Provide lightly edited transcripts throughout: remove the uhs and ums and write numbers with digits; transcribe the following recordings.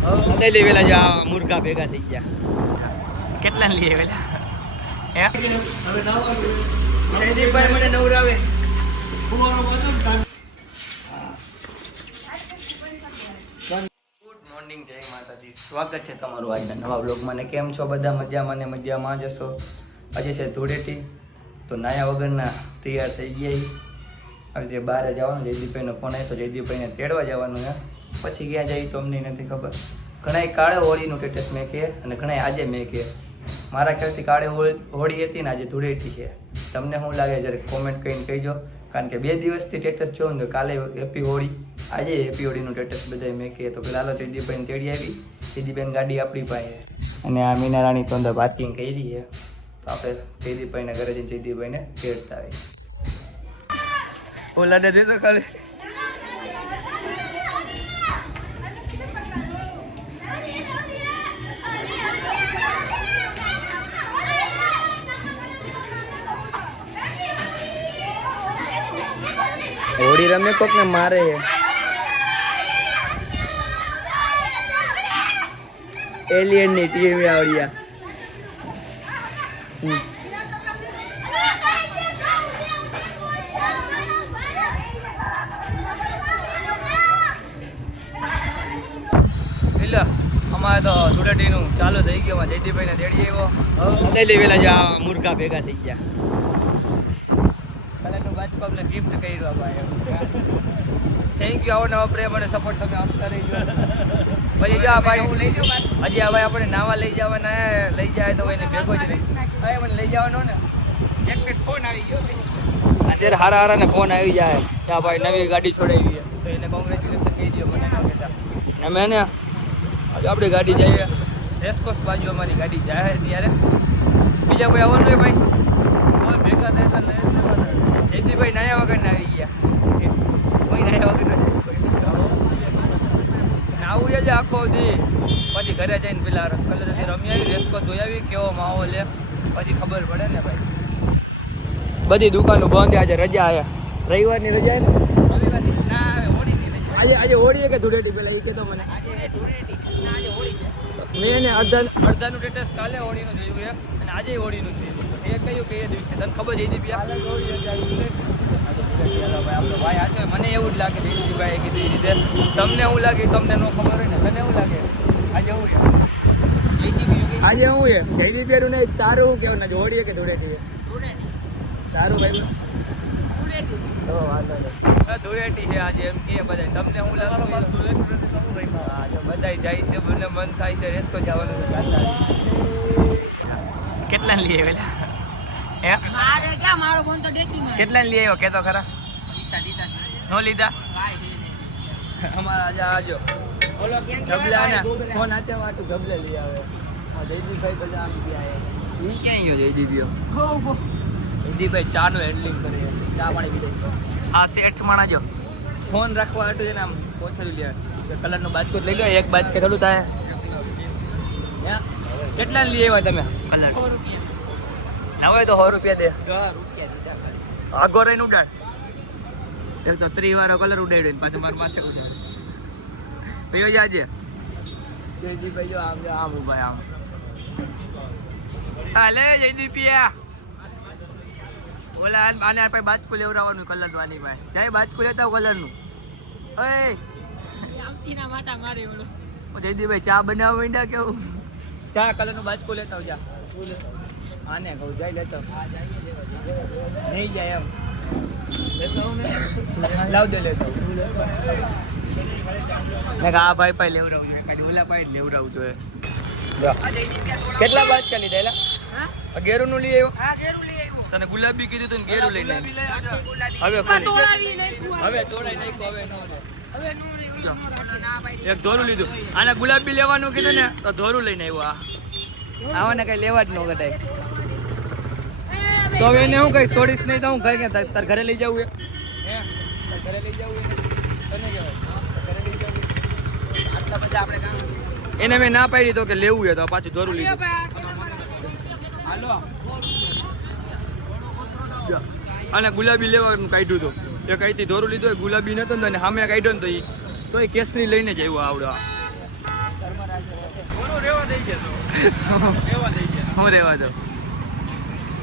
લઈ વેલા જો મુર્ગા ભેગા થઈ ગયા. કેટલા લઈએ વેલા? હે જયદીપભાઈ મને નવરાવે. ગુડ મોર્નિંગ, જય માતાજી. સ્વાગત છે તમારું આજના નવા બ્લોગમાં. ને કેમ છો બધા? મજામાં ને મજામાં જશો. આજે છે ધૂળેટી, તો નાયા વગરના તૈયાર થઈ ગયા. આજે બહાર જવાનું, જયદીપભાઈનો ફોન આવ્યો તો જયદીપભાઈને તેડવા જવાનું છે. પછી ક્યાં જાય તો અમને નથી ખબર. ઘણા કાળે હોળીનું સ્ટેટસ મેં કહે અને ઘણા આજે મેં કહે. મારા ખ્યાલથી કાળે હોળી હતી ને આજે ધૂળેટી છે. તમને શું લાગે જરા કોમેન્ટ કરીને કહીજો. કારણ કે 2 દિવસથી સ્ટેટસ જોઉં તો કાલે હેપી હોળી, આજે હેપી હોળીનું સ્ટેટસ બધા મેં કહે. તો પેલા જયદીપભાઈને તેડી આવી. જયદીપભાઈની ગાડી આપણી પાસે અને આ મીના રાણી તો અંદર પાર્કિંગ કરી છે. તો આપણે જયદીપભાઈના ઘરે જઈને જયદીપભાઈને તેડતા આવી. ઓલા દે તો ખાલી હોળી રમે કોક ને મારે છે. એલિયન ની ટીવી આવડિયા. અમારે તો ધૂળેટીનું ચાલુ થઈ ગયું. જયદીપભાઈને તેડી આવ્યો. લઈ વેલા જો મુર્ગા ભેગા થઈ ગયા. બાજકો અમને ગિફ્ટ કર્યું ભાઈ. Thank you. આવો નવો પ્રેમ અને સપોર્ટ તમે આપતા રહીજો. પછી જો આ ભાઈ લઈ જાઓ. હજી આ ભાઈ આપણે નાવા લઈ જવાના, લઈ જાય તો એને ભેગો જ રહીશું. હવે મને લઈ જવાનો ને એક ફોન આવી ગયો. અત્યારે હારા હારાને ફોન આવી જાય કે આ ભાઈ નવી ગાડી છોડાવી છે, તો એને કોંગ્રેચ્યુલેશન કહી દો. મને ન કહેતા અમે ને આજે આપણી ગાડી જઈએ રેસકોર્સ બાજુ. અમારી ગાડી જાય ત્યારે બીજા કોઈ આવવાનું હોય ભાઈ કોઈ ભેગા થાય એટલે જયદીપભાઈ નાયા વગર ના આવી ગયા. કોઈ નાયા વગર આવું જ આખો દી. પછી ઘરે જઈને પેલા કલર રમી આવી, રેસકો જોઈ આવી કેવો માહોલ છે, પછી ખબર પડે ને ભાઈ. બધી દુકાનો બંધ. આજે રજા આવ્યા, રવિવારની રજા ને રવિવારની ના આવે હોળીની રજા. આજે હોળી કે ધૂળેટી પેલા એ કહેતો મને. આજે ધૂળેટી ના આજે હોળી છે. મેં એને અડધાનું સ્ટેટસ કાલે હોળીનું જોયું છે અને આજે હોળીનું જોયું. એ કયું કે એ દિવસે તને ખબર જયદીપ? ભાઈ આજે મને એવું જ લાગે જયદીપભાઈ કીધું એ રીતે. તમને શું લાગે? તમને ન ખબર હોય ને, તને એવું લાગે આજે હું આજે હું છે જયદીપનું નહીં તારું શું કેવું? ના હોળી કે ધૂળેટી? તારું ભાઈ ધૂળેટી છે આજે એમ કે બધા. તમને શું લાગે? બધા જાય છે, મને મન થાય છે રેસ્કો જવાનું. કેટલા લઈએ પેલા? કેટલા લઈ આવ્યો કેતો ખરા? નો લીધા અમારા આજે આજો ગબલા ને ફોન આચે વાટું ગબલે લઈ આવે. જયદીપભાઈ બધા આમ ગયા. એ ક્યાં ગયો જયદીપભાઈ? ચા નું હેન્ડલિંગ કરે, ચા પાણી પીધે. આ શેઠ માણા જો ફોન રાખવા હાટું છે ને આમ પોછડી લે. કલર નું બાજકોટ લઈ લો. એક બાજકે થોડું થાય. કેટલા લઈ આવ્યા તમે કલર? હવે તો 100 રૂપિયા દે. આગો રહીને ઉડાડ. એક તો 3 વાળો કલર ઉડાડ્યો પાછું મારા માથે ઉડાડ. ભાઈ આજે જયદીપભાઈ જો આમ ઉભા આમ. હાલે જયદીપિયા ઓલા આને આપણે બાજકુ લેવડાવવાનું કલર વાની ભાઈ. જાય બાજકુ લેતા કલર નું. જયદીપભાઈ ચા બનાવવા માંડ્યા કેવું? ચા કલર નું બાજકુ લેતા જા. આને કહું જાય લેતો નહીં જાય એમ લાવ દે લેતો. આ ભાઈ પાઈ લેવડાવું જોઈએ, ઓલા પાઈ લેવડાવું જોઈએ. કેટલા બાજકા લીધા એલા? ગેરું નું લઈ આવ્યો. તને ગુલાબી કીધું તું ગેરું લઈને હવે તોડાઈ નાખ્યું. એક ધોરું લીધું. આને ગુલાબી લેવાનું કીધું ને તો ધોરું લઈને આવ્યો. આવાને કઈ લેવા જ ન કટાય. તો હવે એને હું કઈ તોડીશ નહીં તો હું કઈ તાર ઘરે લઈ જવું? ઘરે લઈ જવું તને આટલા બધા આપણે કામ. એને મેં ના પાડી તો કે લેવું છે તો પાછું ધોરું લીધું. હાલો અને ગુલાબી લેવાનું કાઢ્યું હતું. એ કઈથી ધોરું લીધું, ગુલાબી નતો ને સામે કાઢ્યો ને તો એ કેસરી લઈને જ આવ્યો આવડો. હું રેવા દો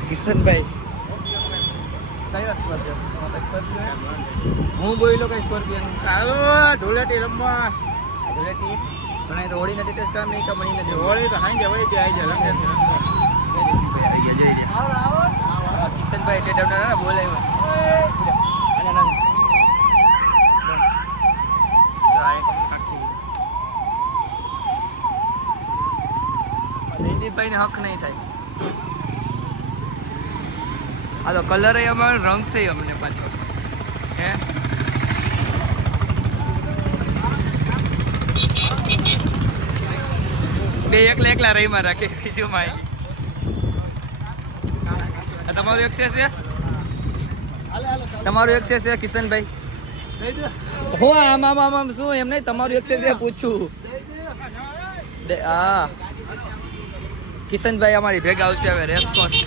કિશનભાઈ કયો સ્કોર્પિયો હું બોલો કઈ સ્કોર્પિયો ધૂળેટી રમવા ધૂળેટી પણ એ તો હોળી નથી ટેસ્ટ કામ નહીં કે મળી નથી હોળી તો હાંજે વહી જાય છે કિશનભાઈ એટલે તમને ના બોલાવ્યો જયદીપભાઈ ને હક નહીં થાય આ તો કલર અમારો રંગ છે અમને પાછો હે બે એકલા રહીમાં રાખે બીજું માહિતી તમારું એક્સેસ છે તમારું એક્સેસ છે કિશનભાઈ હું આમ શું એમ નહીં તમારું એક્સેસ છે પૂછું હા કિશનભાઈ અમારી ભેગા આવશે હવે રેસકોર્સ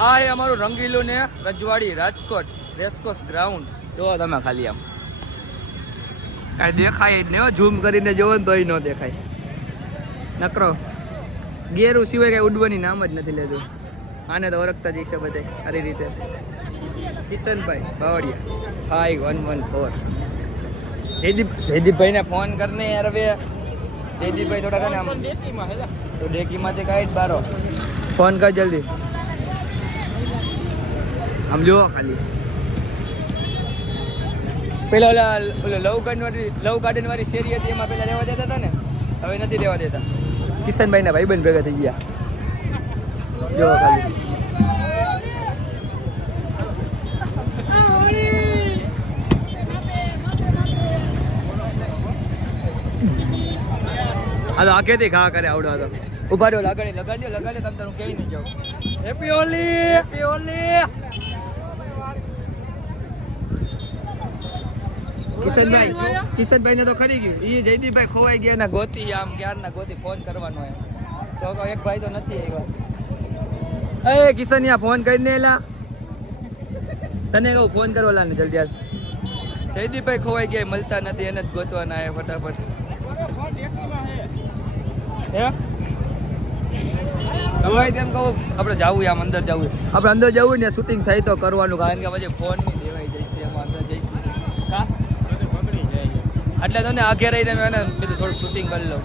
આ એ અમારું રંગીલું ને રજવાડી રાજકોટ રેસકોર્સ ગ્રાઉન્ડ જોવો તમે ખાલી આમ કાંઈ દેખાય જ નહીં ઝૂમ કરીને જોવો ને તોય ન દેખાય નકરો ગેરું સિવાય કાંઈ ઉડવાની નામ જ નથી લેતું આને તો ઓળખતા જઈશે બધે સારી રીતે કિશનભાઈ બાવળિયા 5114 જયદીપભાઈને ફોન કરને યાર હવે જયદીપભાઈ થોડા કાને આમ તો ડેકીમાંથી કાંઈ જ બારો ફોન કર જલ્દી આમ જુઓ ખાલી પેલા ઓલા લવ ગાર્ડન વાળી શેરી હતી એમાં પેલા રહેવા દેતા હતા ને હવે નથી રહેવા દેતા કિશનભાઈના ભાઈબંધ ભેગા થઈ ગયા જો ખાલી આ તો આખેથી ઘા કરે આવડો હતો ઉભા રહ્યો લગાડ્યો તમે તારું કઈ નહીં જાઉં હેપી હોલી કિશનભાઈ ને તો ખરી ગયું એ જયદીપભાઈ ખોવાઈ ગયા ને ગોતી આમ ક્યારના ગોતી ફોન કરવાનો હોય તો એક ભાઈ તો નથી આવ્યા એ કિશનિયા ફોન કરીને એલા તને કહું ફોન કરવાલા ને જલ્દી જયદીપભાઈ ખોવાઈ ગયા મળતા નથી એને જ ગોતવાના હે ફટાફટ હે ખોવાય તેમ કહું આપણે જવું આમ અંદર જવું આપણે અંદર જવું ને શૂટિંગ થાય તો કરવાનું કારણ કે પછી ફોન નહીં દેવાઈ જઈશું એમાં અંદર જઈશું હા એટલે તો ને આઘે રહીને મેં કીધું થોડુંક શૂટિંગ કરી લઉં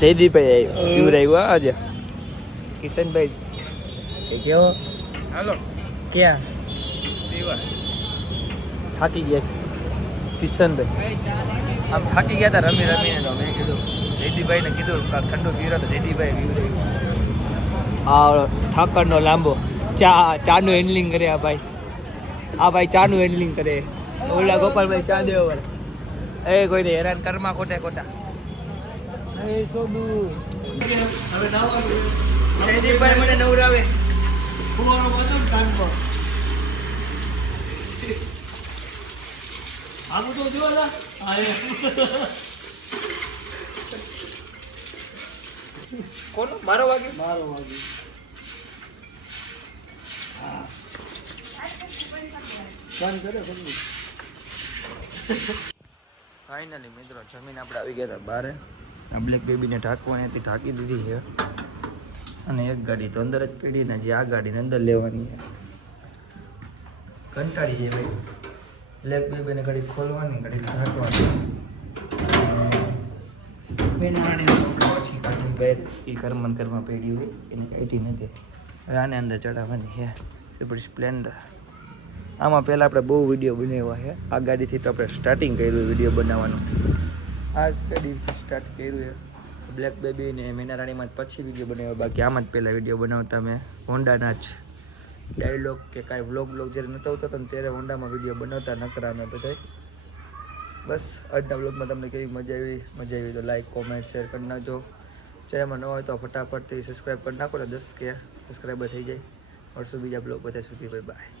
જયદીપભાઈ આવ્યું આવ્યું આજે કિશનભાઈ કેવો હાલો ક્યાં થાકી ગયા કિશનભાઈ આમ થાકી ગયા હતા રમીને તો મેં કીધું જયદીપભાઈને કીધું ઠંડુ પીરો તો જયદીપભાઈ પીવડાવ્યું આ ઠાકરનો લાંબો ચાનું હેન્ડલિંગ કરે આ ભાઈ ચાનું હેન્ડલિંગ કરે ઓલા ગોપાલભાઈ ચા દેવા એ કોઈને હેરાન કરમાં ખોટા હવે જયદીપભાઈ મને નવરાવે કોનો મારો વાગ્યો ફાઇનલી મિત્રો જમીન આપણે આવી ગયા હતા બારે બ્લેક બેબીને ઢાંકવાની હતી ઢાંકી દીધી છે અને એક ગાડી તો અંદર જ પડી ને જે આ ગાડીને અંદર લેવાની છે કંટાળી જાય ભાઈ બ્લેક બેબીને ગાડી ખોલવાની ગાડી ઢાંકવાની પછી કાઢી બહાર એ ઘરમાં પડી હોય એને કાઢી નથી હવે આને અંદર ચડાવવાની છે એ પછી સ્પ્લેન્ડર આમાં પહેલાં આપણે બહુ વિડીયો બનાવ્યા છે આ ગાડીથી તો આપણે સ્ટાર્ટિંગ કર્યું વિડીયો બનાવવાનું આ ગાડી સ્ટાર્ટ કર્યું છે બ્લેક બેબી ને મેના રાણીમાં પછી વિડીયો બનાવ્યો બાકી આમાં જ પહેલાં વિડીયો બનાવતા મેં હોન્ડાના જ ડાયલોગ કે કાંઈ વ્લોગ જ્યારે નહોતા આવતા હતા ને ત્યારે હોન્ડામાં વિડીયો બનાવતા નકરા અમે બધા. બસ આજના વ્લોગમાં તમને કેવી મજા આવી તો લાઈક કોમેન્ટ શેર કરી નાખજો. ચેનલમાં ન હોય તો ફટાફટથી સબસ્ક્રાઈબ કરી નાખો ને 10 કે સબસ્ક્રાઈબર થઈ જાય. મળશું બીજા બ્લોગ બધા સુધી. બાય.